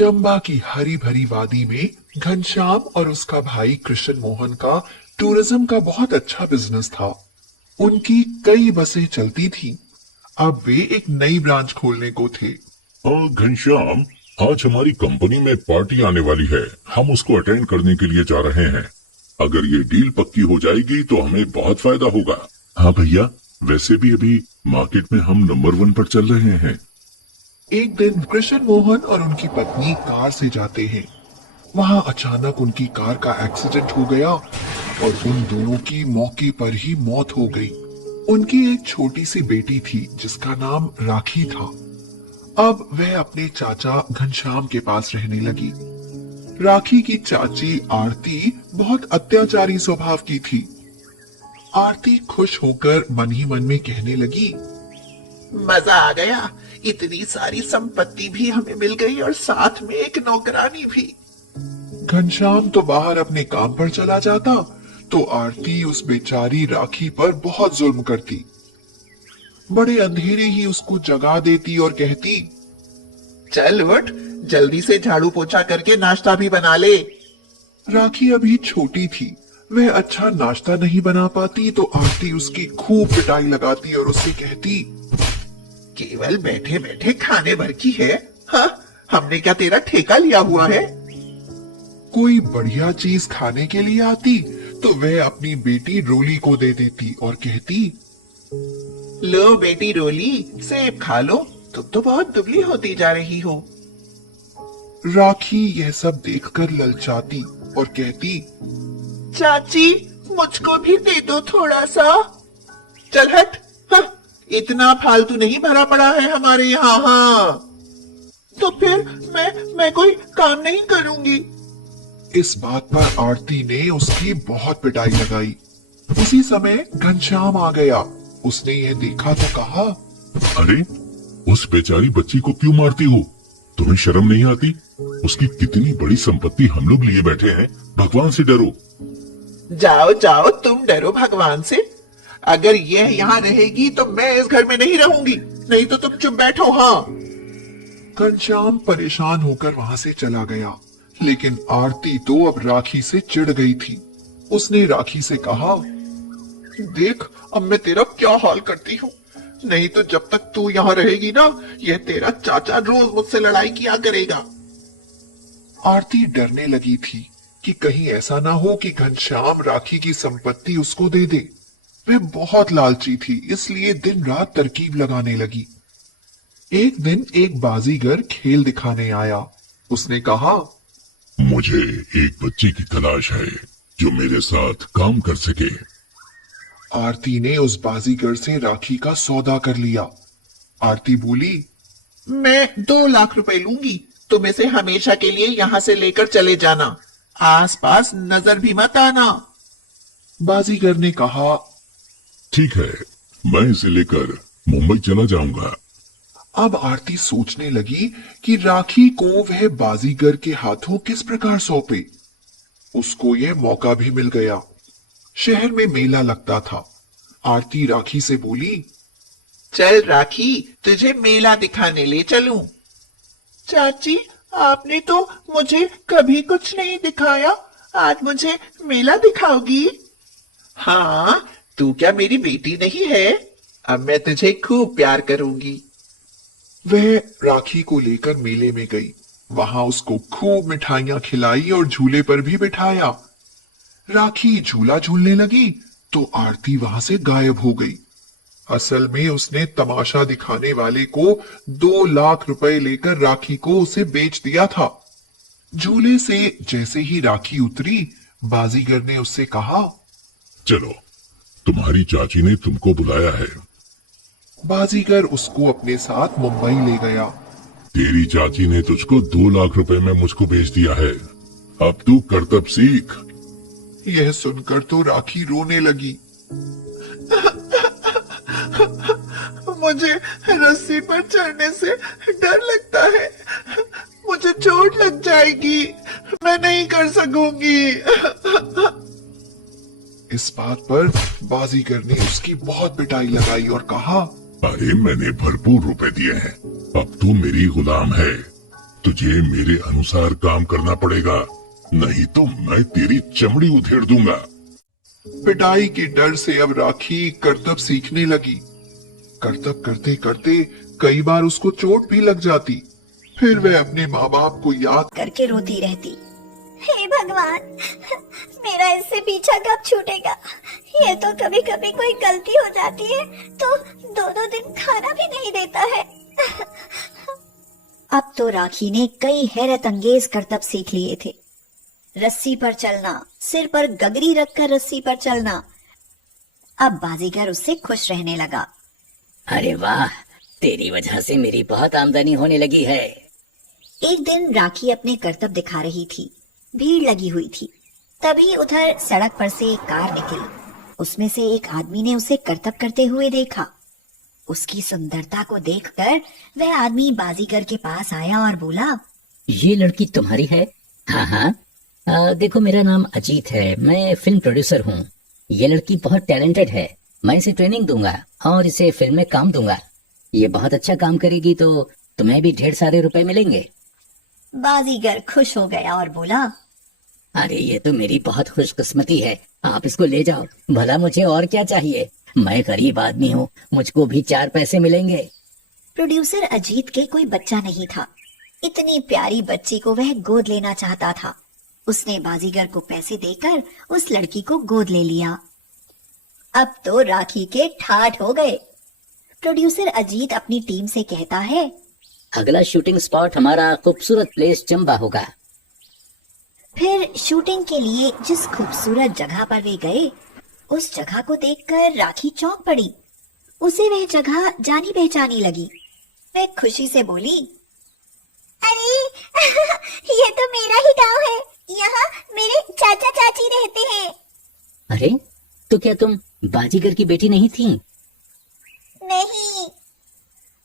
चंबा की हरी भरी वादी में घनश्याम और उसका भाई कृष्ण मोहन का टूरिज्म का बहुत अच्छा बिजनेस था। उनकी कई बसें चलती थीं। अब वे एक नई ब्रांच खोलने को थे। हाँ घनश्याम, आज हमारी कंपनी में पार्टी आने वाली है। हम उसको अटेंड करने के लिए जा रहे हैं। अगर ये डील पक्की हो जाएगी तो हमें बहुत फायदा होगा। हाँ भैया, वैसे भी अभी मार्केट में हम नंबर 1 पर चल रहे हैं। एक दिन कृष्ण मोहन और उनकी पत्नी कार से जाते हैं। वहां अचानक उनकी कार का एक्सीडेंट हो गया और उन दोनों की मौके पर ही मौत हो गई। उनकी एक छोटी सी बेटी थी जिसका नाम राखी था। अब वह अपने चाचा घनश्याम के पास रहने लगी। राखी की चाची आरती बहुत अत्याचारी स्वभाव की थी। आरती खुश होकर मन ही मन में कहने लगी, मजा आ गया, इतनी सारी संपत्ति भी हमें मिल गई और साथ में एक नौकरानी भी। घनश्याम तो बाहर अपने काम पर चला जाता तो आरती उस बेचारी राखी पर बहुत जुल्म करती। बड़े अंधेरे ही उसको जगा देती और कहती, चल उठ, जल्दी से झाड़ू पोछा करके नाश्ता भी बना ले। राखी अभी छोटी थी, वह अच्छा नाश्ता नहीं बना पाती तो आरती उसकी खूब पिटाई लगाती और उससे कहती, केवल बैठे बैठे खाने भर की है। हाँ, हमने क्या तेरा ठेका लिया हुआ है? कोई बढ़िया चीज खाने के लिए आती तो वह अपनी बेटी रोली को दे देती और कहती, लो बेटी रोली, सेब खा लो, तुम तो बहुत दुबली होती जा रही हो। राखी यह सब देखकर ललचाती और कहती, चाची, मुझको भी दे दो थोड़ा सा। चल हट, हाँ, इतना फालतू नहीं भरा पड़ा है हमारे यहाँ। हाँ, तो फिर मैं कोई काम नहीं करूंगी। इस बात पर आरती ने उसकी बहुत पिटाई लगाई। उसी समय घनश्याम आ गया। उसने यह देखा तो कहा, अरे, उस बेचारी बच्ची को क्यों मारती हो? तुम्हें शर्म नहीं आती? उसकी कितनी बड़ी संपत्ति हम लोग लिए बैठे हैं। भगवान से डरो। जाओ जाओ, तुम डरो भगवान से। अगर यह यहाँ रहेगी तो मैं इस घर में नहीं रहूंगी, नहीं तो तुम चुप बैठो। हाँ। घनश्याम परेशान होकर वहां से चला गया। लेकिन आरती तो अब राखी से चिढ़ गई थी। उसने राखी से कहा, देख अब मैं तेरा क्या हाल करती हूँ। नहीं तो जब तक तू यहाँ रहेगी ना, यह तेरा चाचा रोज मुझसे लड़ाई किया करेगा। आरती डरने लगी थी कि कहीं ऐसा ना हो कि घनश्याम राखी की संपत्ति उसको दे दे। वह बहुत लालची थी, इसलिए दिन रात तरकीब लगाने लगी। एक दिन एक बाजीगर खेल दिखाने आया। उसने कहा, मुझे एक बच्ची की तलाश है जो मेरे साथ काम कर सके। आरती ने उस बाजीगर से राखी का सौदा कर लिया। आरती बोली, मैं 2 लाख रुपए लूंगी, तुम इसे हमेशा के लिए यहाँ से लेकर चले जाना, आसपास नजर भी मत आना। बाजीगर ने कहा, ठीक है, मैं इसे लेकर मुंबई चला जाऊंगा। अब आरती सोचने लगी कि राखी को वह बाजीगर के हाथों किस प्रकार सौंपे। उसको यह मौका भी मिल गया। शहर में मेला लगता था। आरती राखी से बोली, चल राखी, तुझे मेला दिखाने ले चलूं। चाची, आपने तो मुझे कभी कुछ नहीं दिखाया, आज मुझे मेला दिखाओगी? हाँ, तू क्या मेरी बेटी नहीं है? अब मैं तुझे खूब प्यार करूंगी। वह राखी को लेकर मेले में गई। वहां उसको खूब मिठाइयां खिलाई और झूले पर भी बिठाया। राखी झूला झूलने लगी तो आरती वहां से गायब हो गई। असल में उसने तमाशा दिखाने वाले को 2 लाख रुपए लेकर राखी को उसे बेच दिया था। झूले से जैसे ही राखी उतरी, बाजीगर ने उससे कहा, चलो, तुम्हारी चाची ने तुमको बुलाया है। बाजीगर उसको अपने साथ मुंबई ले गया। तेरी चाची ने तुझको 2 लाख रुपए में मुझको बेच दिया है। अब तू करतब सीख। यह सुनकर तो राखी रोने लगी। मुझे रस्सी पर चढ़ने से डर लगता है, मुझे चोट लग जाएगी, मैं नहीं कर सकूंगी। इस बात पर बाजीगर ने उसकी बहुत पिटाई लगाई और कहा, अरे, मैंने भरपूर रुपए दिए हैं, अब तू मेरी गुलाम है। तुझे मेरे अनुसार काम करना पड़ेगा, नहीं तो मैं तेरी चमड़ी उधेड़ दूंगा। पिटाई के डर से अब राखी करतब सीखने लगी। करतब करते करते कई बार उसको चोट भी लग जाती। फिर वह अपने माँ बाप को याद करके रोती रहती। हे भगवान, मेरा इससे पीछा कब छूटेगा। ये तो कभी कभी कोई गलती हो जाती है तो 2-2 दिन खाना भी नहीं देता है। अब तो राखी ने कई हैरत अंगेज करतब सीख लिए थे। रस्सी पर चलना, सिर पर गगरी रखकर रस्सी पर चलना। अब बाजीगर उससे खुश रहने लगा। अरे वाह, तेरी वजह से मेरी बहुत आमदनी होने लगी है। एक दिन राखी अपने करतब दिखा रही थी। भीड़ लगी हुई थी। तभी उधर सड़क पर से एक कार निकली। उसमें से एक आदमी ने उसे करतब करते हुए देखा। उसकी सुंदरता को देखकर वह आदमी बाजीगर के पास आया और बोला, ये लड़की तुम्हारी है? हाँ हाँ, देखो मेरा नाम अजीत है, मैं फिल्म प्रोड्यूसर हूँ। ये लड़की बहुत टैलेंटेड है, मैं इसे ट्रेनिंग दूंगा और इसे फिल्म में काम दूंगा। ये बहुत अच्छा काम करेगी तो तुम्हें भी ढेर सारे रुपए मिलेंगे। बाजीगर खुश हो गया और बोला, अरे ये तो मेरी बहुत खुशकिस्मती है, आप इसको ले जाओ, भला मुझे और क्या चाहिए, मैं गरीब आदमी हूँ, मुझको भी 4 पैसे मिलेंगे। प्रोड्यूसर अजीत के कोई बच्चा नहीं था। इतनी प्यारी बच्ची को वह गोद लेना चाहता था। उसने बाजीगर को पैसे देकर उस लड़की को गोद ले लिया। अब तो राखी के ठाठ हो गए। प्रोड्यूसर अजीत अपनी टीम से कहता है, अगला शूटिंग स्पॉट हमारा खूबसूरत प्लेस चंबा होगा। फिर शूटिंग के लिए जिस खूबसूरत जगह पर वे गए, उस जगह को देखकर राखी चौंक पड़ी। उसे वह जगह जानी पहचानी लगी। वह खुशी से बोली, अरे ये तो मेरा ही गांव है। यहाँ मेरे चाचा चाची रहते हैं। अरे तो क्या तुम बाजीगर की बेटी नहीं थी? नहीं।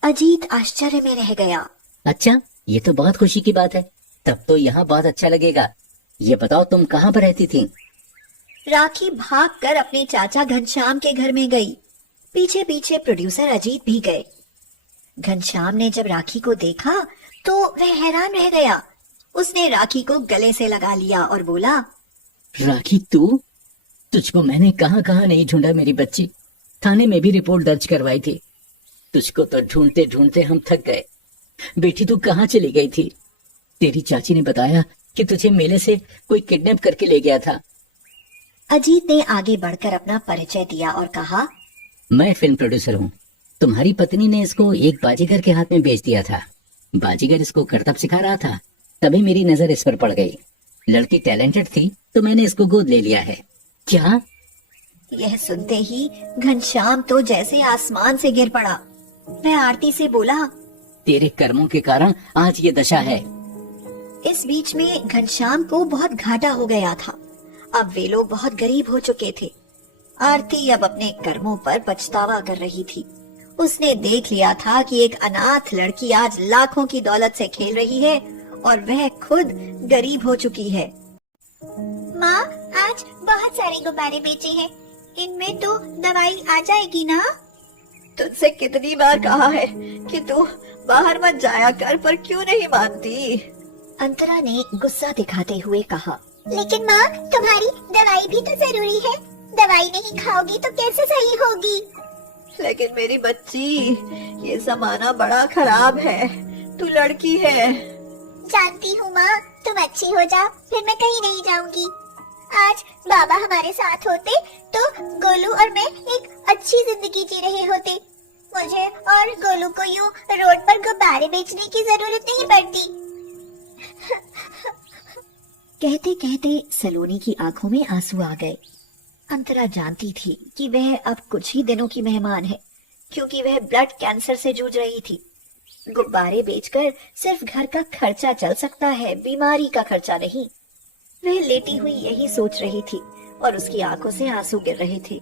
अजीत आश्चर्य में रह गया। अच्छा, ये तो बहुत खुशी की बात है, तब तो यहाँ बहुत अच्छा लगेगा। ये बताओ तुम कहाँ पर रहती थी? राखी भागकर अपने चाचा घनश्याम के घर में गई। पीछे पीछे प्रोड्यूसर अजीत भी गए। घनश्याम ने जब राखी को देखा तो वह हैरान रह गया। उसने राखी को गले से लगा लिया और बोला, राखी तू? तुझको मैंने कहाँ कहाँ नहीं ढूंढा मेरी बच्ची, थाने में भी रिपोर्ट दर्ज करवाई थी। तुझको तो ढूंढते ढूंढते हम थक गए। बेटी तू कहाँ चली गई थी? तेरी चाची ने बताया कि तुझे मेले से कोई किडनैप करके ले गया था। अजीत ने आगे बढ़कर अपना परिचय दिया और कहा, मैं फिल्म प्रोड्यूसर हूँ। तुम्हारी पत्नी ने इसको एक बाजीगर के हाथ में बेच दिया था। बाजीगर इसको करतब सिखा रहा था, तभी मेरी नजर इस पर पड़ गई। लड़की टैलेंटेड थी तो मैंने इसको गोद ले लिया है। क्या? यह सुनते ही घनश्याम तो जैसे आसमान से गिर पड़ा। वह आरती से बोला, तेरे कर्मों के कारण आज ये दशा है। इस बीच में घनश्याम को बहुत घाटा हो गया था। अब वे लोग बहुत गरीब हो चुके थे। आरती अब अपने कर्मों पर पछतावा कर रही थी। उसने देख लिया था कि एक अनाथ लड़की आज लाखों की दौलत से खेल रही है और वह खुद गरीब हो चुकी है। माँ, आज बहुत सारे गुब्बारे बेचे हैं। इनमें तो दवाई आ जाएगी ना? तुझसे कितनी बार कहा है कि तू बाहर मत जाया कर, पर क्यों नहीं मानती? अंतरा ने गुस्सा दिखाते हुए कहा। लेकिन माँ, तुम्हारी दवाई भी तो जरूरी है। दवाई नहीं खाओगी तो कैसे सही होगी? लेकिन मेरी बच्ची, ये जमाना बड़ा खराब है। तू लड़की है। जानती हूँ माँ, तुम अच्छी हो जाओ, फिर मैं कहीं नहीं जाऊंगी। आज बाबा हमारे साथ होते तो गोलू और मैं एक अच्छी जिंदगी जी रहे होते। मुझे और गोलू को यूं रोड पर गुब्बारे बेचने की जरूरत नहीं पड़ती। कहते कहते सलोनी की आंखों में आंसू आ गए। अंतरा जानती थी कि वह अब कुछ ही दिनों की मेहमान है, क्योंकि वह ब्लड कैंसर से जूझ रही थी। गुब्बारे बेचकर सिर्फ घर का खर्चा चल सकता है, बीमारी का खर्चा नहीं। वह लेटी हुई यही सोच रही थी और उसकी आंखों से आंसू गिर रहे थे।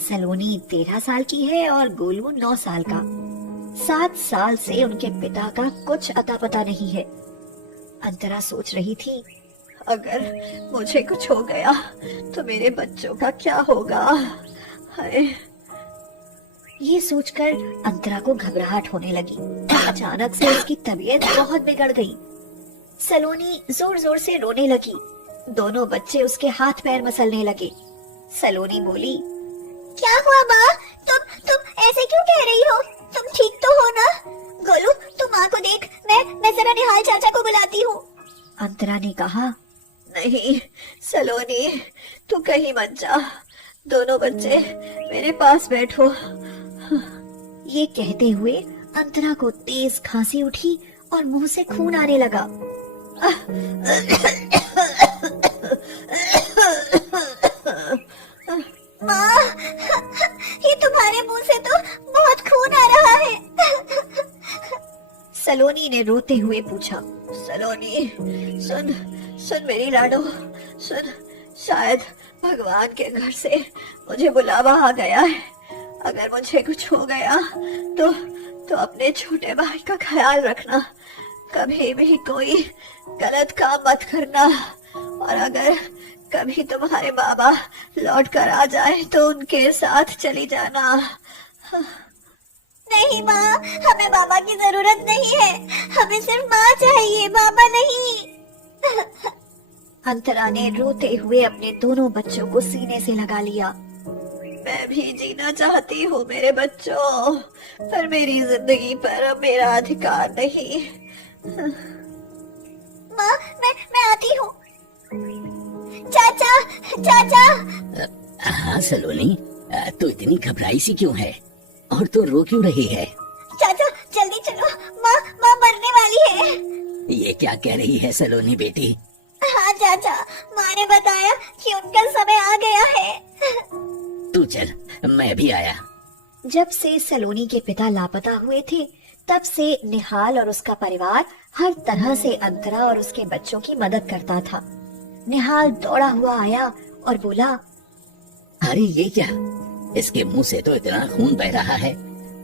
सलोनी 13 साल की है और गोलू 9 साल का। 7 साल से उनके पिता का कुछ अता पता नहीं है। अंतरा सोच रही थी, अगर मुझे कुछ हो गया तो मेरे बच्चों का क्या होगा? हाय। ये सोचकर अंतरा को घबराहट होने लगी। अचानक से उसकी तबीयत बहुत बिगड़ गई। सलोनी जोर जोर से रोने लगी। दोनों बच्चे उसके हाथ पैर मसलने लगे। सलोनी बोली, क्या हुआ माँ? तुम ऐसे क्यों कह रही हो? तुम ठीक तो हो ना? गोलू, तू माँ को देख, मैं जरा निहाल चाचा को बुलाती हूँ। अंतरा ने कहा, नहीं सलोनी, तू कहीं मत जा, दोनों बच्चे मेरे पास बैठो। ये कहते हुए अंतरा को तेज खांसी उठी और मुंह से खून आने लगा। माँ, ये तुम्हारे मुंह से तो बहुत खून आ रहा है। सलोनी ने रोते हुए पूछा, सलोनी सुन सुन मेरी लाडो, सुन, शायद भगवान के घर से मुझे बुलावा आ गया है। अगर मुझे कुछ हो गया तो अपने छोटे भाई का ख्याल रखना, कभी भी कोई गलत काम मत करना, और अगर कभी तुम्हारे बाबा लौट कर आ जाए तो उनके साथ चली जाना। नहीं माँ, हमें बाबा की जरूरत नहीं है, हमें सिर्फ माँ चाहिए, बाबा नहीं। अंतरा ने रोते हुए अपने दोनों बच्चों को सीने से लगा लिया। मैं भी जीना चाहती हूँ मेरे बच्चों, पर मेरी जिंदगी पर अब मेरा अधिकार नहीं। माँ, मैं आती हूँ। चाचा, चाचा। हाँ सलोनी, तू इतनी घबराई सी क्यों है और तू रो क्यों रही है? चाचा जल्दी चलो, माँ मरने वाली है। ये क्या कह रही है सलोनी बेटी? हाँ चाचा, माँ ने बताया कि उनका समय आ गया है। तू चल, मैं भी आया। जब से सलोनी के पिता लापता हुए थे, तब से निहाल और उसका परिवार हर तरह से अंतरा और उसके बच्चों की मदद करता था। निहाल दौड़ा हुआ आया और बोला, अरे ये क्या, इसके मुंह से तो इतना खून बह रहा है।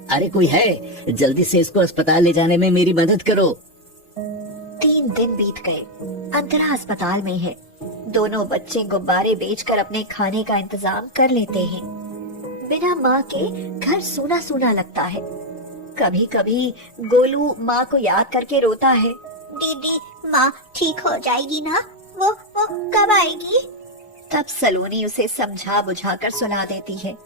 अरे कोई है, जल्दी से इसको अस्पताल ले जाने में मेरी मदद करो। 3 दिन बीत गए। अंतरा अस्पताल में है। दोनों बच्चे गुब्बारे बेचकर अपने खाने का इंतजाम कर लेते हैं। बिना माँ के घर सूना सूना लगता है। कभी कभी गोलू माँ को याद करके रोता है। दीदी, माँ ठीक हो जाएगी ना? वो कब आएगी? तब सलोनी उसे समझा बुझाकर सुला देती है।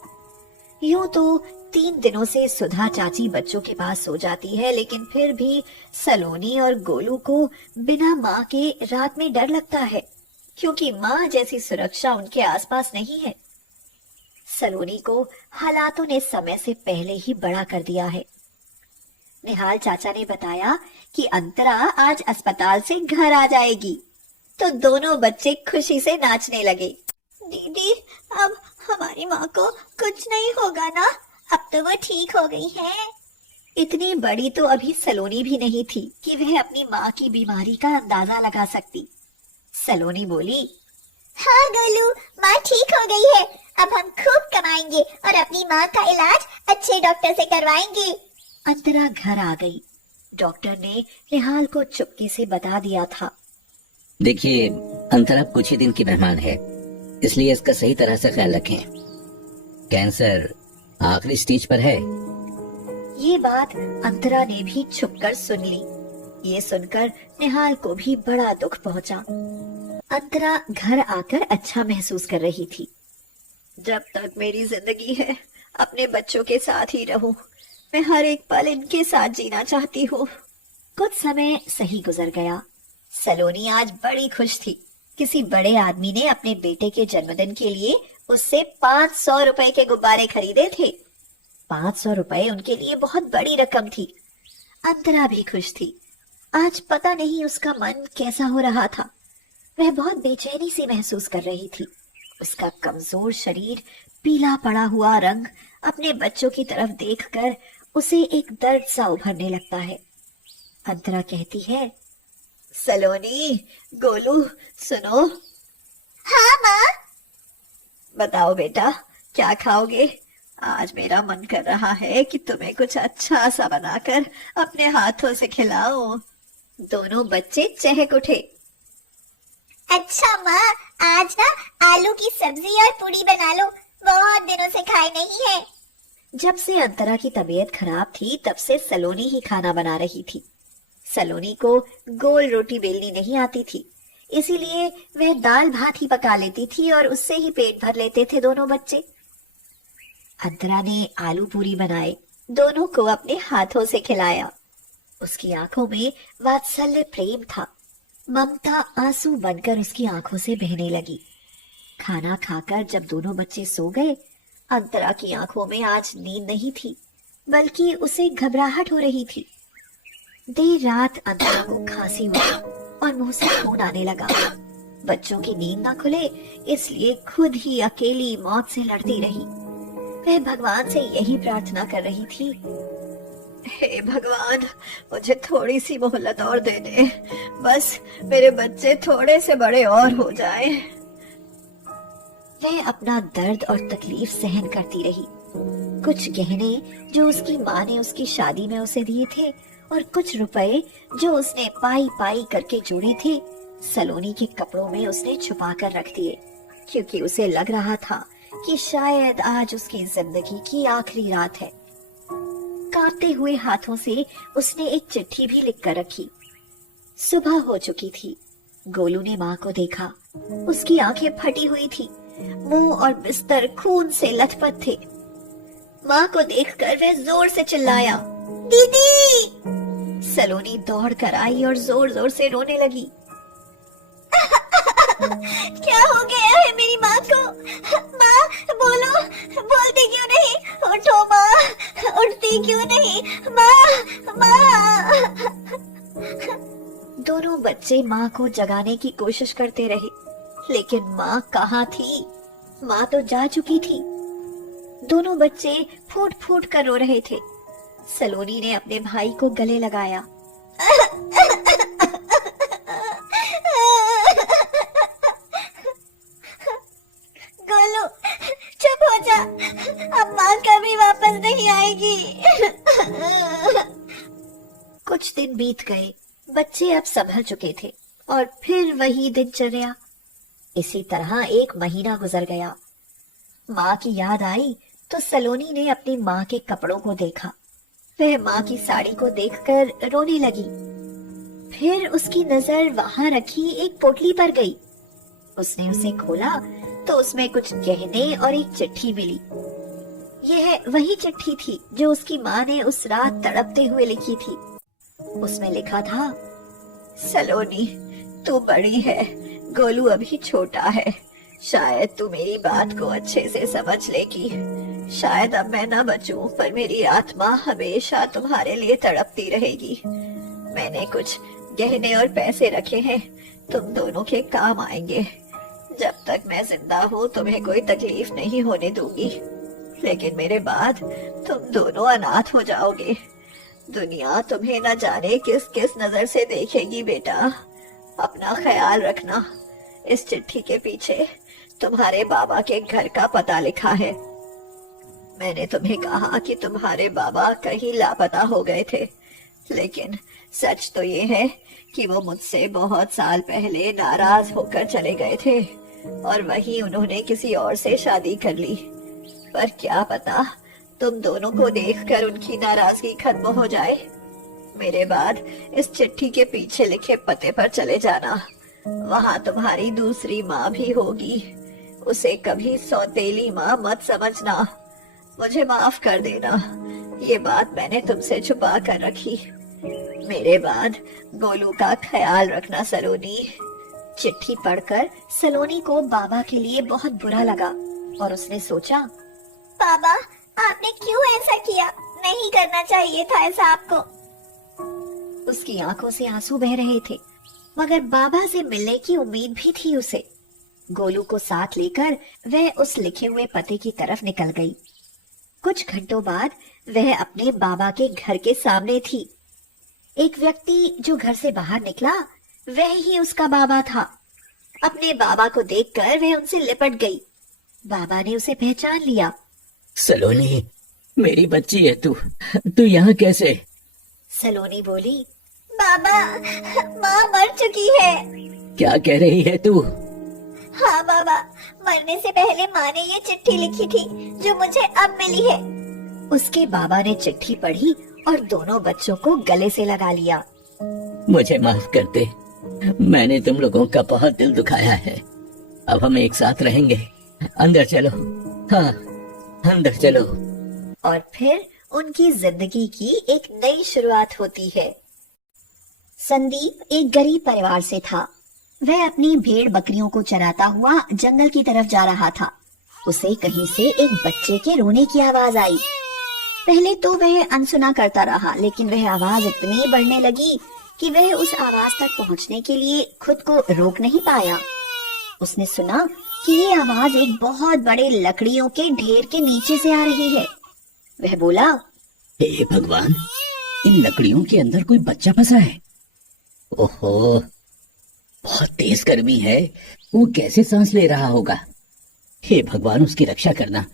यूं तो 3 दिनों से सुधा चाची बच्चों के पास सो जाती है, लेकिन फिर भी सलोनी और गोलू को बिना माँ के रात में डर लगता है, क्योंकि माँ जैसी सुरक्षा उनके आसपास नहीं है। सलोनी को हालातों ने समय से पहले ही बड़ा कर दिया है। निहाल चाचा ने बताया कि अंतरा आज अस्पताल से घर आ जाएगी, तो दोनों बच्चे खुशी से नाचने लगे। दीदी, अब हमारी माँ को कुछ नहीं होगा ना? अब तो वो ठीक हो गई है। इतनी बड़ी तो अभी सलोनी भी नहीं थी कि वह अपनी माँ की बीमारी का अंदाजा लगा सकती। सलोनी बोली, हाँ गोलू, माँ ठीक हो गई है। अब हम खूब कमाएंगे और अपनी माँ का इलाज अच्छे डॉक्टर से करवाएंगे। अंतरा घर आ गई। डॉक्टर ने निहाल को चुपके से बता दिया था। देखिए, अंतरा कुछ ही दिन की मेहमान है, इसलिए इसका सही तरह से ख्याल रखें। कैंसर आखिरी स्टेज पर है। ये बात अंतरा ने भी छुपकर सुन ली। ये सुनकर निहाल को भी बड़ा दुख पहुंचा। अंतरा घर आकर अच्छा महसूस कर रही थी। जब तक मेरी जिंदगी है, अपने बच्चों के साथ ही रहूं। मैं हर एक पल इनके साथ जीना चाहती हूँ। कुछ समय सही गुजर गया। सलोनी आज बड़ी खुश थी। किसी बड़े आदमी ने अपने बेटे के जन्मदिन के लिए उससे 500 रुपए के गुब्बारे खरीदे थे। 500 रुपए उनके लिए बहुत बड़ी रकम थी। अंतरा भी खुश थी। आज पता नहीं उसका मन कैसा हो रहा था। वह बहुत बेचैनी सी महसूस कर रही थी। उसका कमजोर शरीर, पीला पड़ा हुआ रंग अपने बच्चों की तरफ देखकर उसे एक दर्द सा उभरने लगता है। अंतरा कहती है, सलोनी, गोलू, सुनो। हाँ माँ। बताओ बेटा, क्या खाओगे? आज मेरा मन कर रहा है कि तुम्हें कुछ अच्छा सा बनाकर अपने हाथों से खिलाऊं। दोनों बच्चे चहक उठे। अच्छा माँ, आज ना आलू की सब्जी और पूड़ी बना लो, बहुत दिनों से खाई नहीं है। जब से अंतरा की तबीयत खराब थी तब से सलोनी ही खाना बना रही थी। सलोनी को गोल रोटी बेलनी नहीं आती थी, इसीलिए वह दाल भात ही पका लेती थी और उससे ही पेट भर लेते थे दोनों बच्चे। अंतरा ने आलू पूरी बनाए, दोनों को अपने हाथों से खिलाया। उसकी आंखों में वात्सल्य प्रेम था। ममता आंसू बनकर उसकी आंखों से बहने लगी। खाना खाकर जब दोनों बच्चे सो गए, अंतरा की आंखों में आज नींद नहीं थी, बल्कि उसे घबराहट हो रही थी। देर रात अंतरा को खांसी हुई और मुंह से खून आने लगा। बच्चों की नींद ना खुले इसलिए खुद ही अकेली मौत से लड़ती रही। वह भगवान से यही प्रार्थना कर रही थी, हे भगवान, मुझे थोड़ी सी मोहलत और दे दे, बस मेरे बच्चे थोड़े से बड़े और हो जाएं। वह अपना दर्द और तकलीफ सहन करती रही। कुछ गहने जो उसकी माँ ने उसकी शादी में उसे दिए थे और कुछ रुपए जो उसने पाई पाई करके जोड़े थे, सलोनी के कपड़ों में उसने छुपा कर रख दिए, क्योंकि उसे लग रहा था कि शायद आज उसकी जिंदगी की आखिरी रात है। कांपते हुए हाथों से उसने एक चिट्ठी भी लिख कर रखी। सुबह हो चुकी थी। गोलू ने माँ को देखा। उसकी आंखें फटी हुई थी, मुंह और बिस्तर खून से लथपथ थे। माँ को देखकर वह जोर से चिल्लाया, दीदी। सलोनी दौड़ कर आई और जोर जोर से रोने लगी। क्या हो गया है मेरी माँ को? माँ बोलो, बोलती क्यों नहीं? उठो माँ, उठती क्यों नहीं? माँ, माँ। दोनों बच्चे माँ को जगाने की कोशिश करते रहे, लेकिन माँ कहाँ थी? माँ तो जा चुकी थी। दोनों बच्चे फूट फूट कर रो रहे थे। सलोनी ने अपने भाई को गले लगाया। गोलू, चुप हो जा, अब माँ कभी वापस नहीं आएगी। कुछ दिन बीत गए। बच्चे अब संभल चुके थे और फिर वही दिनचर्या। इसी तरह एक महीना गुजर गया। माँ की याद आई तो सलोनी ने अपनी माँ के कपड़ों को देखा। वह माँ की साड़ी को देखकर रोने लगी। फिर उसकी नजर वहां रखी एक पोटली पर गई। उसने उसे खोला तो उसमें कुछ गहने और एक चिट्ठी मिली। यह वही चिट्ठी थी जो उसकी माँ ने उस रात तड़पते हुए लिखी थी। उसमें लिखा था, सलोनी, तू बड़ी है, गोलू अभी छोटा है। शायद तू मेरी बात को अच्छे से समझ लेगी। शायद अब मैं ना बचूं, पर मेरी आत्मा हमेशा तुम्हारे लिए तड़पती रहेगी। मैंने कुछ गहने और पैसे रखे हैं, तुम दोनों के काम आएंगे। जब तक मैं जिंदा हूँ तुम्हें कोई तकलीफ नहीं होने दूंगी, लेकिन मेरे बाद तुम दोनों अनाथ हो जाओगे। दुनिया तुम्हें न जाने किस किस नजर से देखेगी बेटा। अपना ख्याल रखना। इस चिट्ठी के पीछे तुम्हारे बाबा के घर का पता लिखा है। मैंने तुम्हें कहा कि तुम्हारे बाबा कहीं लापता हो गए थे, लेकिन सच तो ये है कि वो मुझसे बहुत साल पहले नाराज होकर चले गए थे और वहीं उन्होंने किसी और से शादी कर ली। पर क्या पता तुम दोनों को देखकर उनकी नाराजगी खत्म हो जाए। मेरे बाद इस चिट्ठी के पीछे लिखे पते पर चले जाना। वहाँ तुम्हारी दूसरी माँ भी होगी। उसे कभी सौतेली माँ मत समझना। मुझे माफ कर देना, ये बात मैंने तुमसे छुपा कर रखी। मेरे बाद गोलू का ख्याल रखना सलोनी। चिट्ठी पढ़कर सलोनी को बाबा के लिए बहुत बुरा लगा और उसने सोचा, बाबा, आपने क्यों ऐसा किया? नहीं करना चाहिए था ऐसा आपको। उसकी आंखों से आंसू बह रहे थे, मगर बाबा से मिलने की उम्मीद भी थी उसे। गोलू को साथ लेकर वह उस लिखे हुए पते की तरफ निकल गई। कुछ घंटों बाद वह अपने बाबा के घर के सामने थी। एक व्यक्ति जो घर से बाहर निकला, वह ही उसका बाबा था। अपने बाबा को देखकर वह उनसे लिपट गई। बाबा ने उसे पहचान लिया। सलोनी, मेरी बच्ची है तू यहाँ कैसे? सलोनी बोली, बाबा, माँ मर चुकी है। क्या कह रही है तू? हाँ बाबा, मरने से पहले माँ ने ये चिट्ठी लिखी थी जो मुझे अब मिली है। उसके बाबा ने चिट्ठी पढ़ी और दोनों बच्चों को गले से लगा लिया। मुझे माफ कर दे, मैंने तुम लोगों का बहुत दिल दुखाया है। अब हम एक साथ रहेंगे। अंदर चलो। हाँ, अंदर चलो। और फिर उनकी जिंदगी की एक नई शुरुआत होती है। संदीप एक गरीब परिवार से था। वह अपनी भेड़ बकरियों को चराता हुआ जंगल की तरफ जा रहा था। उसे कहीं से एक बच्चे के रोने की आवाज आई। पहले तो वह अनसुना करता रहा, लेकिन वह आवाज इतनी बढ़ने लगी कि वह उस आवाज तक पहुंचने के लिए खुद को रोक नहीं पाया। उसने सुना कि ये आवाज एक बहुत बड़े लकड़ियों के ढेर के नीचे से आ रही है। वह बोला, हे भगवान, इन लकड़ियों के अंदर कोई बच्चा फंसा है। ओहो, बहुत तेज गर्मी है, वो कैसे सांस ले रहा होगा। हे भगवान, उसकी रक्षा करना।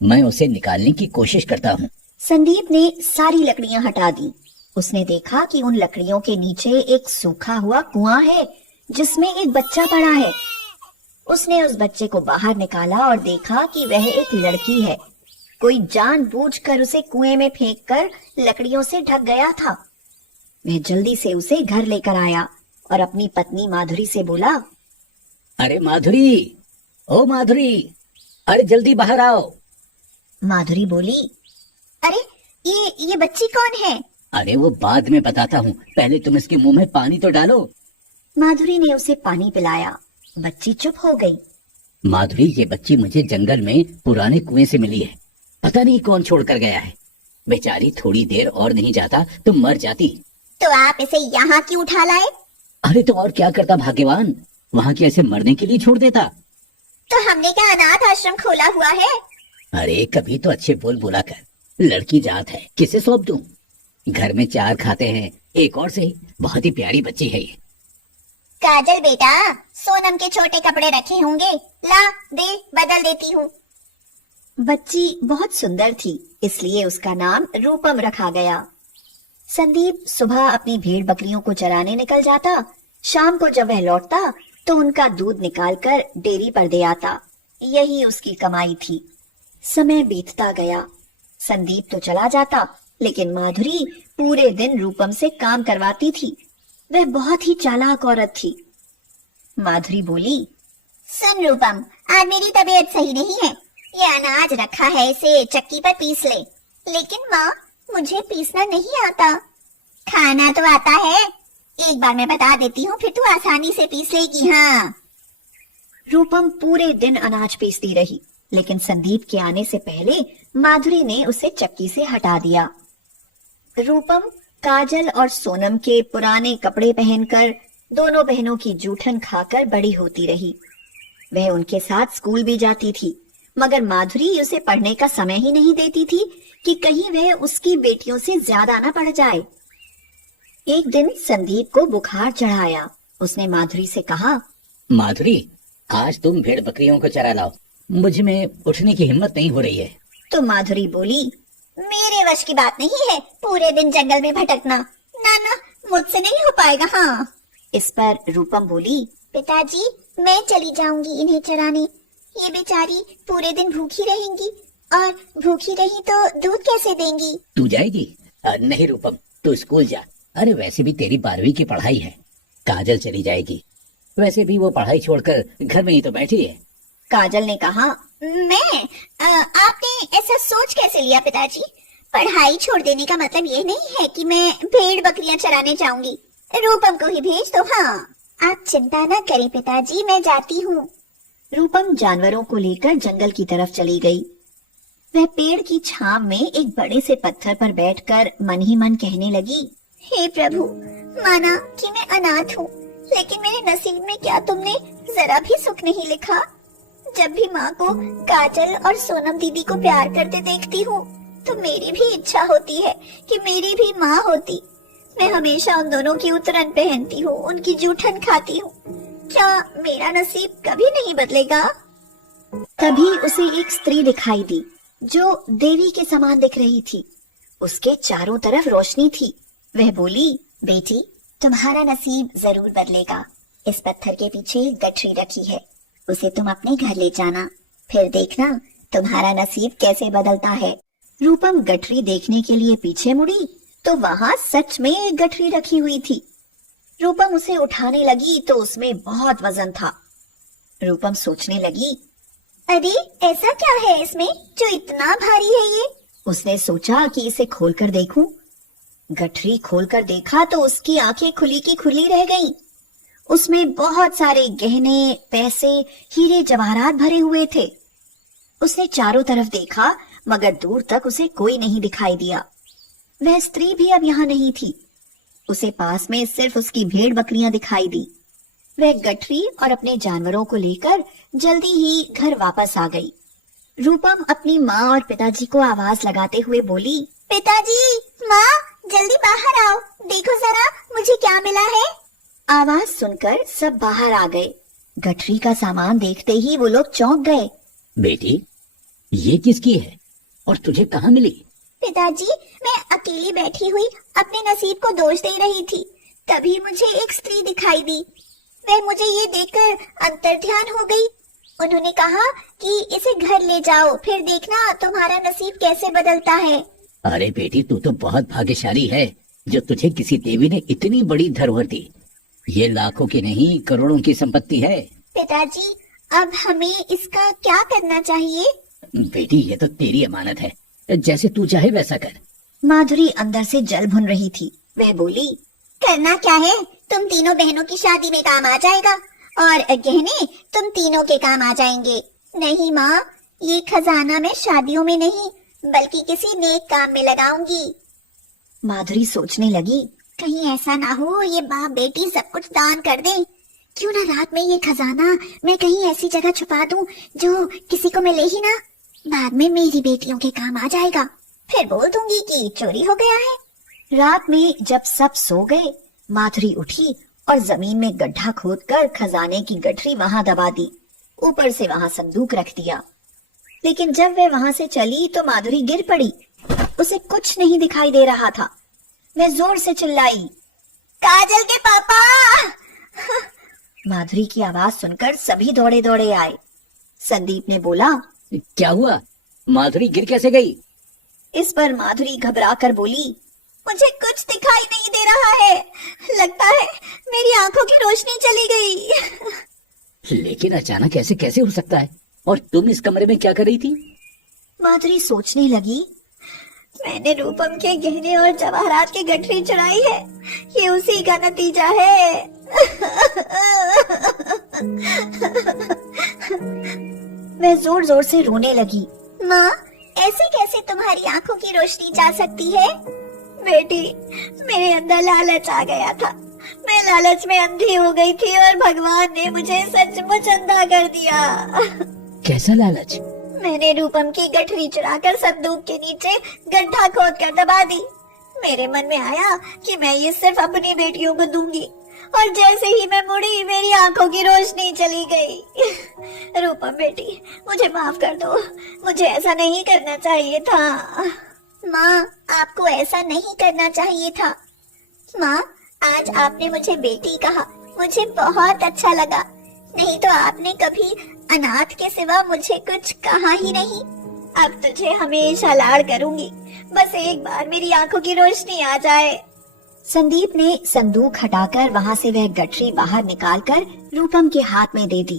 मैं उसे निकालने की कोशिश करता हूँ। संदीप ने सारी लकड़ियां हटा दी। उसने देखा कि उन लकड़ियों के नीचे एक सूखा हुआ कुआं है जिसमें एक बच्चा पड़ा है। उसने उस बच्चे को बाहर निकाला और देखा कि वह एक लड़की है। कोई जानबूझकर उसे कुएं में फेंककर लकड़ियों से ढक गया था। वह जल्दी से उसे घर लेकर आया और अपनी पत्नी माधुरी से बोला, अरे माधुरी, ओ माधुरी, अरे जल्दी बाहर आओ। माधुरी बोली, अरे ये बच्ची कौन है? अरे वो बाद में बताता हूँ, पहले तुम इसके मुंह में पानी तो डालो। माधुरी ने उसे पानी पिलाया। बच्ची चुप हो गई। माधुरी, ये बच्ची मुझे जंगल में पुराने कुएं से मिली है। पता नहीं कौन छोड़ कर गया है। बेचारी थोड़ी देर और नहीं जाता तो मर जाती। तो आप इसे यहाँ क्यों उठा लाए? अरे तो और क्या करता भाग्यवान, वहाँ की ऐसे मरने के लिए छोड़ देता। तो हमने क्या अनाथ आश्रम खोला हुआ है? अरे कभी तो अच्छे बोल बोला कर, लड़की जात है, किसे सौंप दूं? घर में 4 खाते हैं, एक और सही, बहुत ही प्यारी बच्ची है ये। काजल बेटा, सोनम के छोटे कपड़े रखे होंगे, ला दे, बदल देती हूँ। बच्ची बहुत सुंदर थी, इसलिए उसका नाम रूपम रखा गया। संदीप सुबह अपनी भेड़ बकरियों को चराने निकल जाता। शाम को जब वह लौटता तो उनका दूध निकालकर डेयरी पर दे आता। यही उसकी कमाई थी। समय बीतता गया। संदीप तो चला जाता, लेकिन माधुरी पूरे दिन रूपम से काम करवाती थी। वह बहुत ही चालाक औरत थी। माधुरी बोली, सुन रूपम, आज मेरी तबीयत सही नहीं है। ये अनाज रखा है, इसे चक्की पर पीस ले। लेकिन माँ, मुझे पीसना नहीं आता। खाना तो आता है, एक बार मैं बता देती हूँ, फिर तू आसानी से पीस लेगी। हाँ। रूपम पूरे दिन अनाज पीसती रही, लेकिन संदीप के आने से पहले माधुरी ने उसे चक्की से हटा दिया। रूपम काजल और सोनम के पुराने कपड़े पहनकर दोनों बहनों की जूठन खाकर बड़ी होती रही। वह उनके साथ स्कूल भी जाती थी, मगर माधुरी उसे पढ़ने का समय ही नहीं देती थी कि कहीं वह उसकी बेटियों से ज्यादा न पढ़ जाए। एक दिन संदीप को बुखार चढ़ाया। उसने माधुरी से कहा, माधुरी, आज तुम भेड़ बकरियों को चरा लाओ, मुझ में उठने की हिम्मत नहीं हो रही है। तो माधुरी बोली, मेरे वश की बात नहीं है पूरे दिन जंगल में भटकना। ना ना, मुझसे नहीं हो पाएगा। हाँ। इस पर रूपम बोली, पिताजी, मैं चली जाऊंगी इन्हें चराने। ये बेचारी पूरे दिन भूखी रहेंगी, और भूखी रही तो दूध कैसे देंगी? तू जाएगी? नहीं रूपम, तू स्कूल जा। अरे वैसे भी तेरी 12वीं की पढ़ाई है। काजल चली जाएगी, वैसे भी वो पढ़ाई छोड़कर घर में ही तो बैठी है। काजल ने कहा, आपने ऐसा सोच कैसे लिया पिताजी? पढ़ाई छोड़ देने का मतलब ये नहीं है कि मैं भेड़ बकरियां चराने जाऊंगी। रूपम को ही भेज दो। हाँ, आप चिंता न करें पिताजी, मैं जाती हूँ। रूपम जानवरों को लेकर जंगल की तरफ चली गई। वह पेड़ की छांव में एक बड़े से पत्थर पर बैठकर मन ही मन कहने लगी, हे प्रभु, माना कि मैं अनाथ हूँ, लेकिन मेरे नसीब में क्या तुमने जरा भी सुख नहीं लिखा? जब भी माँ को काजल और सोनम दीदी को प्यार करते देखती हूँ तो मेरी भी इच्छा होती है कि मेरी भी माँ होती। मैं हमेशा उन दोनों की उतरन पहनती हूँ, उनकी जूठन खाती हूँ। क्या मेरा नसीब कभी नहीं बदलेगा? तभी उसे एक स्त्री दिखाई दी जो देवी के समान दिख रही थी। उसके चारों तरफ रोशनी थी। वह बोली, बेटी, तुम्हारा नसीब जरूर बदलेगा। इस पत्थर के पीछे एक गठरी रखी है, उसे तुम अपने घर ले जाना, फिर देखना तुम्हारा नसीब कैसे बदलता है। रूपम गठरी देखने के लिए पीछे मुड़ी तो वहां सच में एक गठरी रखी हुई थी। रूपम उसे उठाने लगी तो उसमें बहुत वजन था। रूपम सोचने लगी, अरे ऐसा क्या है इसमें जो इतना भारी है ये? उसने सोचा कि इसे खोलकर देखूं। गठरी खोलकर देखा तो उसकी आंखें खुली की खुली रह गईं। उसमें बहुत सारे गहने, पैसे, हीरे जवाहरात भरे हुए थे। उसने चारों तरफ देखा मगर दूर तक उसे कोई नहीं दिखाई दिया। वह स्त्री भी अब यहाँ नहीं थी। उसे पास में सिर्फ उसकी भेड़ बकरियां दिखाई दी। वह गठरी और अपने जानवरों को लेकर जल्दी ही घर वापस आ गई। रूपम अपनी माँ और पिताजी को आवाज लगाते हुए बोली, पिताजी, माँ, जल्दी बाहर आओ, देखो जरा मुझे क्या मिला है। आवाज सुनकर सब बाहर आ गए। गठरी का सामान देखते ही वो लोग चौंक गए। बेटी, ये किसकी है और तुझे कहाँ मिली? पिताजी, मैं अकेली बैठी हुई अपने नसीब को दोष दे रही थी, तभी मुझे एक स्त्री दिखाई दी। वह मुझे ये देखकर अंतर्ध्यान हो गई। उन्होंने कहा कि इसे घर ले जाओ, फिर देखना तुम्हारा नसीब कैसे बदलता है। अरे बेटी, तू तो बहुत भाग्यशाली है जो तुझे किसी देवी ने इतनी बड़ी धरोहर दी। ये लाखों की नहीं, करोड़ों की संपत्ति है। पिताजी, अब हमें इसका क्या करना चाहिए? बेटी, ये तो तेरी अमानत है, जैसे तू चाहे वैसा कर। माधुरी अंदर से जल भुन रही थी। वह बोली, करना क्या है? तुम तीनों बहनों की शादी में काम आ जाएगा और गहने तुम तीनों के काम आ जाएंगे। नहीं माँ, ये खजाना मैं शादियों में नहीं बल्कि किसी नेक काम में लगाऊंगी। माधुरी सोचने लगी, कहीं ऐसा ना हो ये बाप बेटी सब कुछ दान कर दें। क्यों ना रात में ये खजाना मैं कहीं ऐसी जगह छुपा दूं जो किसी को मिले ही ना। बाद में मेरी बेटियों के काम आ जाएगा, फिर बोल दूंगी कि चोरी हो गया है। रात में जब सब सो गए, माधुरी उठी और जमीन में गड्ढा खोदकर खजाने की गठरी वहां दबा दी। ऊपर से वहां संदूक रख दिया। लेकिन जब वह वहां से चली तो माधुरी गिर पड़ी। उसे कुछ नहीं दिखाई दे रहा था। वह जोर से चिल्लाई, काजल के पापा! माधुरी की आवाज सुनकर सभी दौड़े दौड़े आए। संदीप ने बोला, क्या हुआ? माधुरी गिर कैसे गई? इस पर माधुरी घबरा कर बोली, मुझे कुछ दिखाई नहीं दे रहा है। लगता है मेरी आंखों की रोशनी चली गई। लेकिन अचानक ऐसे कैसे हो सकता है? और तुम इस कमरे में क्या कर रही थी? माधुरी सोचने लगी, मैंने रूपम के गहने और जवाहरात की गठरी चुराई है। ये उसी का नतीजा है। वह जोर जोर से रोने लगी। माँ, ऐसे कैसे तुम्हारी आंखों की रोशनी जा सकती है? बेटी, मेरे अंदर लालच आ गया था। मैं लालच में अंधी हो गई थी और भगवान ने मुझे सचमुच अंधा कर दिया। कैसा लालच? मैंने रूपम की गठरी चुराकर संदूक के नीचे गड्ढा खोदकर दबा दी। मेरे मन में आया कि मैं ये सिर्फ अपनी बेटियों को दूंगी, और जैसे ही मैं मुड़ी मेरी आंखों की रोशनी चली गई। रूपम बेटी, मुझे माफ कर दो, मुझे ऐसा नहीं करना चाहिए था। माँ, आपको ऐसा नहीं करना चाहिए था। माँ, आज आपने मुझे बेटी कहा, मुझे बहुत अच्छा लगा। नहीं तो आपने कभी अनाथ के सिवा मुझे कुछ कहा ही नहीं। अब तुझे हमेशा लाड़ करूंगी, बस एक बार मेरी आंखों की रोशनी आ जाए। संदीप ने संदूक हटाकर वहां से वह गठरी बाहर निकालकर रूपम के हाथ में दे दी।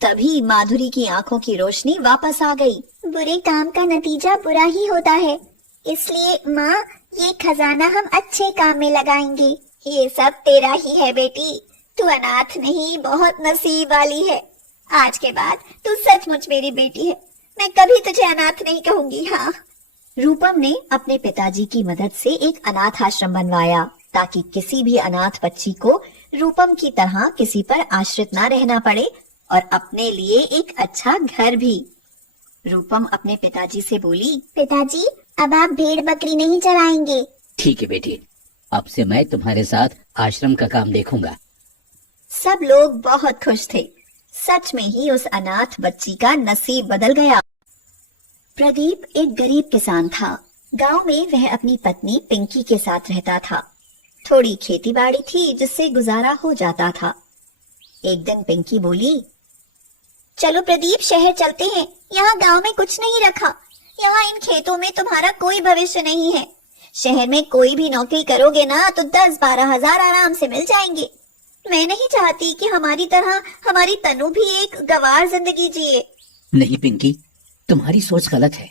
तभी माधुरी की आंखों की रोशनी वापस आ गई। बुरे काम का नतीजा बुरा ही होता है, इसलिए माँ, ये खजाना हम अच्छे काम में लगाएंगे। ये सब तेरा ही है बेटी, तू अनाथ नहीं, बहुत नसीब वाली है। आज के बाद तू सचमुच मेरी बेटी है। मैं कभी तुझे अनाथ नहीं कहूंगी। हाँ। रूपम ने अपने पिताजी की मदद से एक अनाथ आश्रम बनवाया ताकि किसी भी अनाथ बच्ची को रूपम की तरह किसी पर आश्रित न रहना पड़े और अपने लिए एक अच्छा घर भी। रूपम अपने पिताजी से बोली, पिताजी, अब आप भेड़ बकरी नहीं चराएंगे। ठीक है बेटी, अब से मैं तुम्हारे साथ आश्रम का काम देखूंगा। सब लोग बहुत खुश थे। सच में ही उस अनाथ बच्ची का नसीब बदल गया। प्रदीप एक गरीब किसान था। गांव में वह अपनी पत्नी पिंकी के साथ रहता था। थोड़ी खेतीबाड़ी थी जिससे गुजारा हो जाता था। एक दिन पिंकी बोली, चलो प्रदीप, शहर चलते हैं। यहाँ गांव में कुछ नहीं रखा। यहाँ इन खेतों में तुम्हारा कोई भविष्य नहीं है। शहर में कोई भी नौकरी करोगे ना तो 10-12 हजार आराम से मिल जाएंगे। मैं नहीं चाहती कि हमारी तरह हमारी तनु भी एक गंवार जिंदगी जिए। नहीं पिंकी, तुम्हारी सोच गलत है।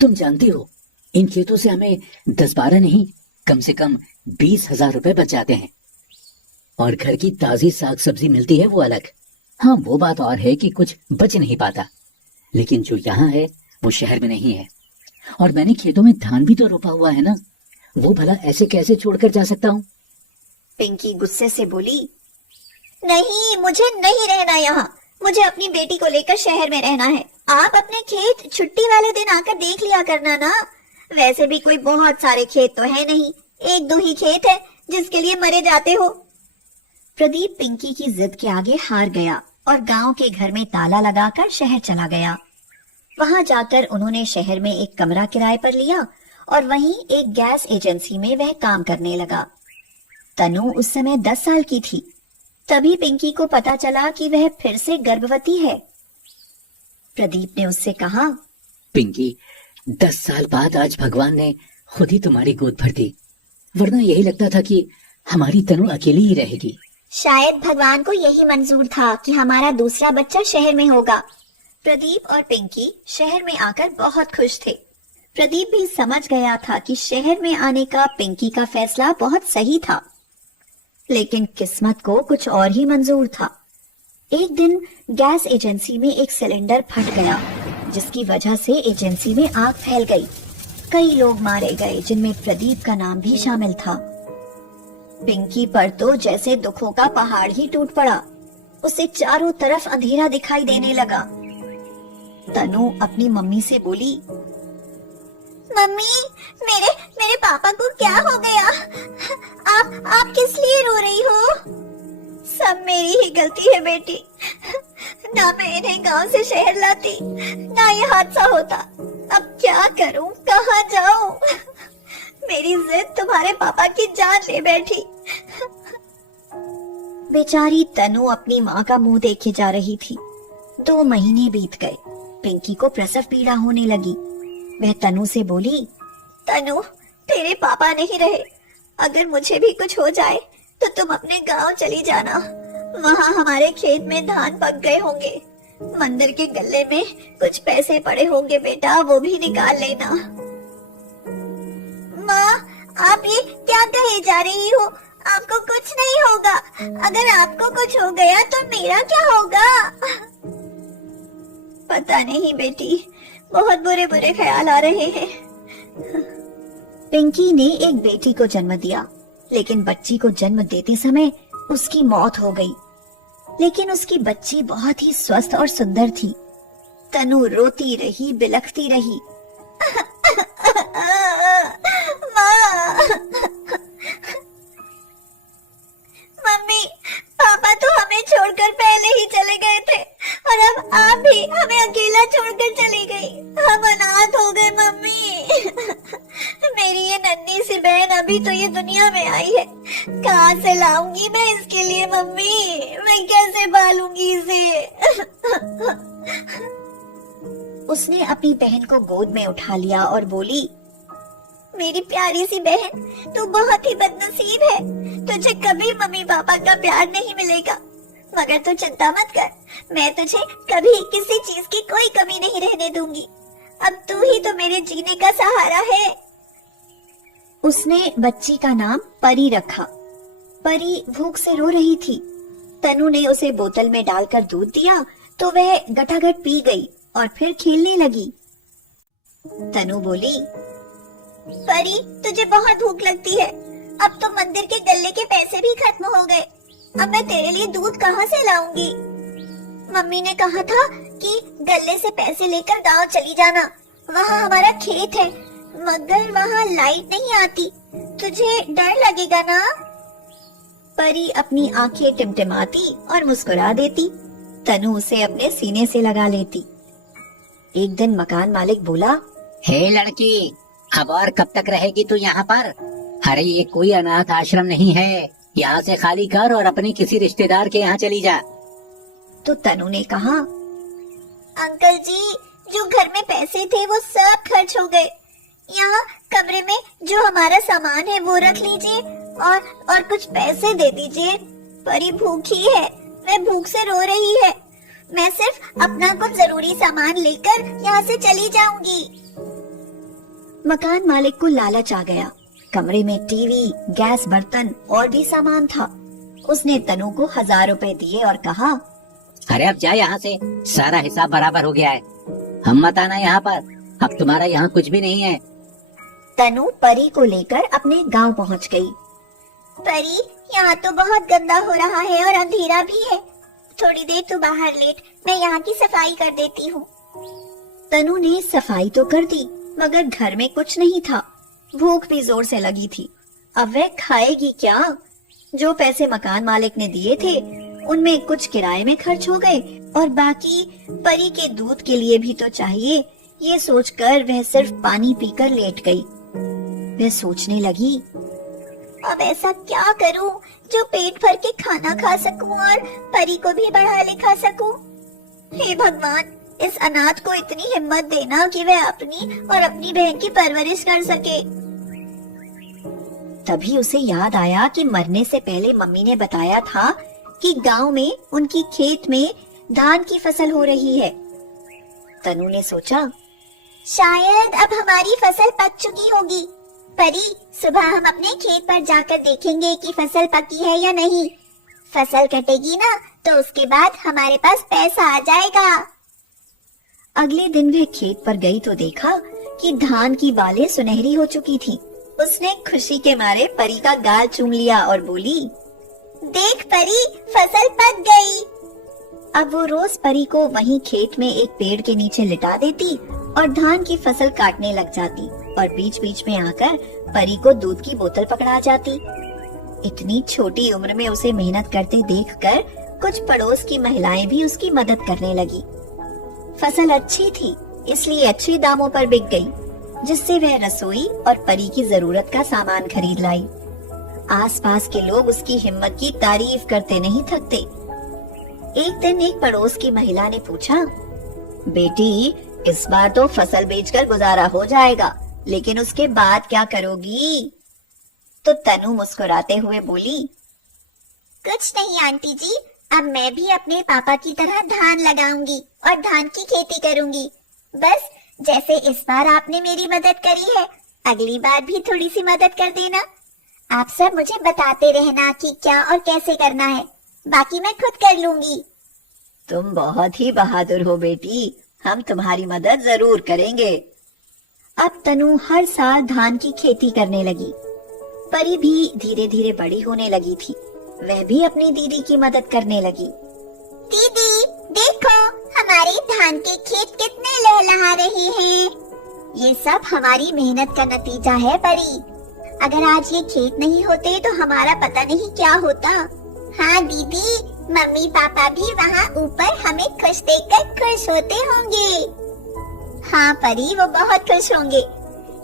तुम जानती हो इन खेतों से हमें 10-12 नहीं, कम से कम 20,000 रुपए बच जाते हैं। और घर की ताजी साग सब्जी मिलती है वो अलग। हाँ, वो बात और है कि कुछ बच नहीं पाता, लेकिन जो यहाँ है वो शहर में नहीं है। और मैंने खेतों में धान भी तो रोपा हुआ है ना, वो भला ऐसे कैसे छोड़कर जा सकता हूँ? पिंकी गुस्से से बोली, नहीं, मुझे नहीं रहना यहाँ। मुझे अपनी बेटी को लेकर शहर में रहना है। आप अपने खेत छुट्टी वाले दिन आकर देख लिया करना ना। वैसे भी कोई बहुत सारे खेत तो है नहीं, 1-2 ही खेत है जिसके लिए मरे जाते हो। प्रदीप पिंकी की जिद के आगे हार गया और गांव के घर में ताला लगाकर शहर चला गया। वहां जाकर उन्होंने शहर में एक कमरा किराए पर लिया और वहीं एक गैस एजेंसी में वह काम करने लगा। तनु उस समय 10 साल की थी। तभी पिंकी को पता चला कि वह फिर से गर्भवती है। प्रदीप ने उससे कहा, पिंकी, 10 साल बाद आज भगवान ने खुद ही तुम्हारी गोद भर दी, वरना यही लगता था कि हमारी तनु अकेली ही रहेगी। शायद भगवान को यही मंजूर था कि हमारा दूसरा बच्चा शहर में होगा। प्रदीप और पिंकी शहर में आकर बहुत खुश थे। प्रदीप भी समझ गया था कि शहर में आने का पिंकी का फैसला बहुत सही था, लेकिन किस्मत को कुछ और ही मंजूर था। एक दिन गैस एजेंसी में एक सिलेंडर फट गया, जिसकी वजह से एजेंसी में आग फैल गई। कई लोग मारे गए, जिनमें प्रदीप का नाम भी शामिल था। पिंकी पर तो जैसे दुखों का पहाड़ ही टूट पड़ा। उसे चारों तरफ अंधेरा दिखाई देने लगा। तनु अपनी मम्मी से बोली, मम्मी, मेरे पापा को क्या हो गया? आप किस लिए रो रही हो? सब मेरी ही गलती है बेटी। ना मैं इन्हें गांव से शहर लाती, ना ये हादसा होता। अब क्या करूं, कहाँ जाऊं? मेरी जिद तुम्हारे पापा की जान ले बैठी। बेचारी तनु अपनी माँ का मुंह देखे जा रही थी। 2 महीने बीत गए। पिंकी को प्रसव पीड़ा होने लगी। वह तनु से बोली, तनु, तेरे पापा नहीं रहे। अगर मुझे भी कुछ हो जाए तो तुम अपने गांव चली जाना। वहाँ हमारे खेत में धान पक गए होंगे। मंदिर के गल्ले में कुछ पैसे पड़े होंगे बेटा, वो भी निकाल लेना। माँ, आप ये क्या कहे जा रही हो? आपको कुछ नहीं होगा। अगर आपको कुछ हो गया तो मेरा क्या होगा? पता नहीं बेटी, बहुत बुरे बुरे ख्याल आ रहे हैं। पिंकी ने एक बेटी को जन्म दिया, लेकिन बच्ची को जन्म देते समय उसकी मौत हो गई। लेकिन उसकी बच्ची बहुत ही स्वस्थ और सुंदर थी। तनु रोती रही, बिलखती रही। मम्मी, पापा तो हमें छोड़कर पहले ही चले गए थे और अब आप भी हमें अकेला छोड़कर चली गई। हम अनाथ हो गए मम्मी। मेरी ये नन्ही सी बहन अभी तो ये दुनिया में आई है। कहाँ से लाऊंगी मैं इसके लिए मम्मी? मैं कैसे पालूंगी इसे? उसने अपनी बहन को गोद में उठा लिया और बोली, मेरी प्यारी सी बहन, तू बहुत ही बदनसीब है। तुझे कभी मम्मी पापा का प्यार नहीं मिलेगा, मगर तू चिंता मत कर। मैं तुझे कभी किसी चीज की कोई कमी नहीं रहने दूंगी। अब तू ही तो मेरे जीने का सहारा है। उसने बच्ची का नाम परी रखा। परी भूख से रो रही थी। तनु ने उसे बोतल में डालकर दूध दिया तो वह गटागट पी गई और फिर खेलने लगी। तनु बोली, परी, तुझे बहुत भूख लगती है। अब तो मंदिर के गल्ले के पैसे भी खत्म हो गए। अब मैं तेरे लिए दूध कहाँ से लाऊंगी? मम्मी ने कहा था कि गल्ले से पैसे लेकर गांव चली जाना। वहाँ हमारा खेत है, मगर वहाँ लाइट नहीं आती। तुझे डर लगेगा ना? परी अपनी आंखें टिमटिमाती और मुस्कुरा देती। तनु उसे अपने सीने से लगा लेती। एक दिन मकान मालिक बोला, हे लड़की, अब और कब तक रहेगी तू यहाँ पर? अरे ये कोई अनाथ आश्रम नहीं है, यहाँ से खाली कर और अपने किसी रिश्तेदार के यहाँ चली जा। तो तनु ने कहा, अंकल जी, जो घर में पैसे थे वो सब खर्च हो गए। यहाँ कमरे में जो हमारा सामान है वो रख लीजिए और कुछ पैसे दे दीजिए। परी भूखी है, वह भूख से रो रही है। मैं सिर्फ अपना कुछ जरूरी सामान लेकर यहाँ से चली जाऊंगी। मकान मालिक को लालच आ गया। कमरे में टीवी, गैस बर्तन और भी सामान था। उसने तनु को 1000 रुपए दिए और कहा, अरे अब जा यहाँ से, सारा हिसाब बराबर हो गया है। हम मत आना यहाँ पर, अब तुम्हारा यहाँ कुछ भी नहीं है। तनु परी को लेकर अपने गांव पहुँच गई। परी, यहाँ तो बहुत गंदा हो रहा है और अंधेरा भी है। थोड़ी देर तू बाहर लेट, मैं यहाँ की सफाई कर देती हूँ। तनु ने सफाई तो कर दी, मगर घर में कुछ नहीं था। भूख भी जोर से लगी थी। अब वह खाएगी क्या? जो पैसे मकान मालिक ने दिए थे उनमें कुछ किराए में खर्च हो गए और बाकी परी के दूध के लिए भी तो चाहिए। ये सोचकर वह सिर्फ पानी पीकर लेट गई। वह सोचने लगी, अब ऐसा क्या करूं जो पेट भर के खाना खा सकूं और परी को भी पढ़ा लिखा सकूं। हे भगवान, इस अनाथ को इतनी हिम्मत देना कि वह अपनी और अपनी बहन की परवरिश कर सके। तभी उसे याद आया कि मरने से पहले मम्मी ने बताया था कि गांव में उनकी खेत में धान की फसल हो रही है। तनु ने सोचा, शायद अब हमारी फसल पक चुकी होगी। परी, सुबह हम अपने खेत पर जाकर देखेंगे कि फसल पकी है या नहीं। फसल कटेगी ना तो उसके बाद हमारे पास पैसा आ जाएगा। अगले दिन वह खेत पर गई तो देखा कि धान की बालें सुनहरी हो चुकी थी। उसने खुशी के मारे परी का गाल चूम लिया और बोली, देख परी, फसल पक गई। अब वो रोज परी को वहीं खेत में एक पेड़ के नीचे लिटा देती और धान की फसल काटने लग जाती और बीच बीच में आकर परी को दूध की बोतल पकड़ा जाती। इतनी छोटी उम्र में उसे मेहनत करते देखकर कुछ पड़ोस की महिलाएं भी उसकी मदद करने लगी। फसल अच्छी थी इसलिए अच्छे दामों पर बिक गई, जिससे वह रसोई और परी की जरूरत का सामान खरीद लाई। आसपास के लोग उसकी हिम्मत की तारीफ करते नहीं थकते। एक दिन एक पड़ोस की महिला ने पूछा, बेटी, इस बार तो फसल बेचकर गुजारा हो जाएगा, लेकिन उसके बाद क्या करोगी? तो तनु मुस्कुराते हुए बोली, कुछ नहीं आंटी जी, अब मैं भी अपने पापा की तरह धान लगाऊंगी और धान की खेती करूंगी। बस जैसे इस बार आपने मेरी मदद करी है, अगली बार भी थोड़ी सी मदद कर देना। आप सब मुझे बताते रहना कि क्या और कैसे करना है, बाकी मैं खुद कर लूंगी। तुम बहुत ही बहादुर हो बेटी, हम तुम्हारी मदद जरूर करेंगे। अब तनु हर साल धान की खेती करने लगी। परी भी धीरे धीरे बड़ी होने लगी थी। वह भी अपनी दीदी की मदद करने लगी। दीदी, देखो हमारे धान के खेत कितने लहलहा रहे हैं। ये सब हमारी मेहनत का नतीजा है परी। अगर आज ये खेत नहीं होते तो हमारा पता नहीं क्या होता। हाँ दीदी, मम्मी पापा भी वहाँ ऊपर हमें खुश देखकर खुश होते होंगे। हाँ परी, वो बहुत खुश होंगे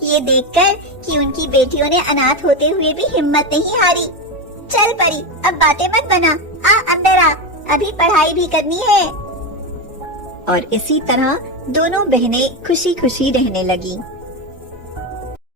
ये देखकर कि उनकी बेटियों ने अनाथ होते हुए भी हिम्मत नहीं हारी। चल परी, अब बातें मत बना, आ अंदर आ, अभी पढ़ाई भी करनी है। और इसी तरह दोनों बहनें खुशी खुशी रहने लगीं।